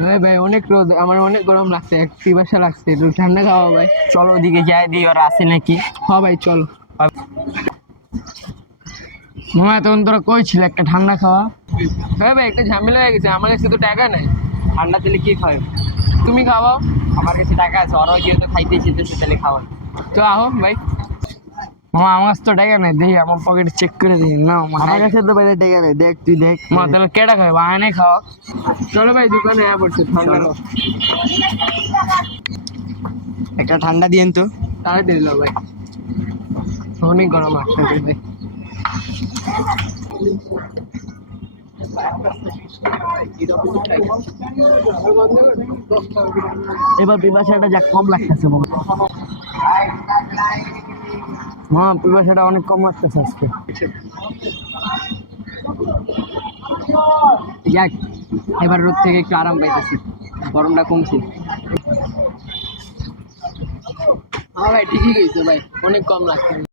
ভাই ভাই অনেক রোদ, আমার অনেক গরম লাগছে, এক পিপাসা লাগছে, একটু ঠান্ডা খাওয়া ভাই। চলো ওদিকে যাই দিই ওরা আছে নাকি। হ্যাঁ ভাই চলো। মামা তখন তোরা কই ছিল একটা ঠান্ডা খাওয়া? হ্যাঁ ভাই একটা ঝামেলা হয়ে গেছে, আমার কাছে তো টাকা নাই। ঠান্ডা দিলে কি খাবে? তুমি খাওয়াও। আমার কাছে টাকা আছে, ওরাও যেহেতু খাইতে চেতেছে তাহলে খাওয়াই। তো আহো ভাই। মামা আমার কাছে তো টাকা নাই, দেখি আমার পকেটে চেক করে দিই না। আমার কাছে তো বাইরে টাকা নেই, দেখ তুই দেখ। মা তাহলে কেটা খাবে, বাহানে খাওয়া। চলো ভাই দোকানে পড়ছে ঠান্ডা। চলো। একটা ঠান্ডা দিয়েন তো। তাহলে দিল ভাই, অনেক গরম লাগছে ভাই। এবার পিপাসাটা যা কম লাগতেছে মামা। মা পিপাসাটা অনেক কম লাগতেছে আজকে। যাক, এবার রোদ থেকে একটু আরাম পাইতেছি, গরমটা কমছে। হ্যাঁ ভাই ঠিকই গেছে ভাই, অনেক কম লাগছে।